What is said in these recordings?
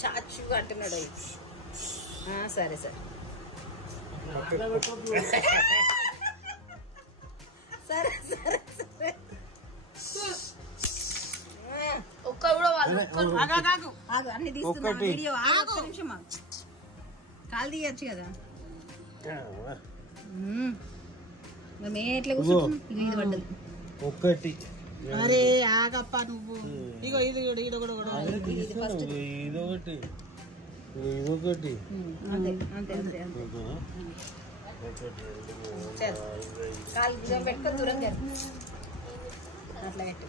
చాచు అంటున్నాడు. సరే సరే సరే సరే సరే ఒక్క కూడా అన్ని తీస్తున్నా వీడియో. ఒక్క నిమిషం కాలు తీయచ్చు కదా. మేము ఎట్లా కూర్చుంటాం. ఇది పడ్డది ఒక్కటి. అరే ఆగప్ప నువ్వు. ఇగో ఇది ఇది కూడా ఇదొకటి ఇదొకటి. అంతే అంతే అంతే అంతే. కాలు పెట్టుకొని దూరం జరుగు. అట్లా పెట్టు.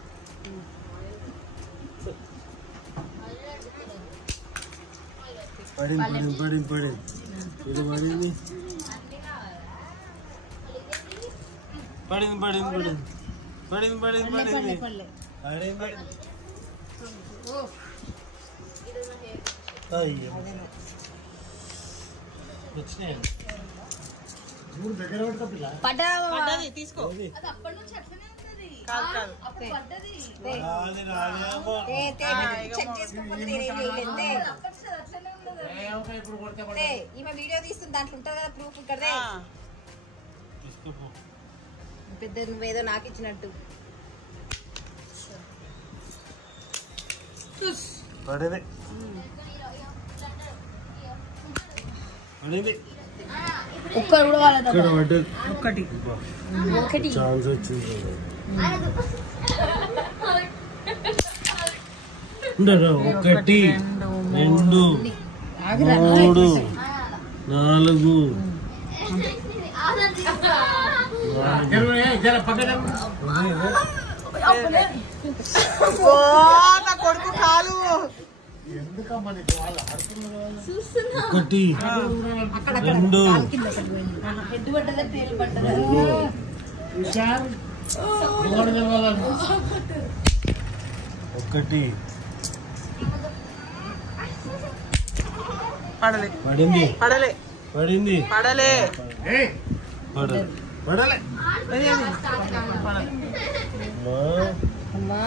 పడింది పడింది పడింది పడింది. ఇది పడింది పడింది పడింది పడింది పడింది పడింది పడింది. పడ్డది తీసుకో. ఈమె వీడియో తీస్తుంది దాంట్లో ఉంటుంది కదా ప్రూఫ్. ఇక్కడ పెద్ద నువ్వేదో నాకు ఇచ్చినట్టు. పడేది పడేది ఒక్కరు కూడా ఒక్కటి ఒకటి ఛాన్స్ వచ్చింది. ఒకటి 2 3 4 కొడుకు కాలు. ఒకటి 2 హెడ్ పడ్డదా పేరు పడ్డదా. ఒకటి పడలే పడింది పడలే పడింది పడలే పడలే పడలే. అమ్మా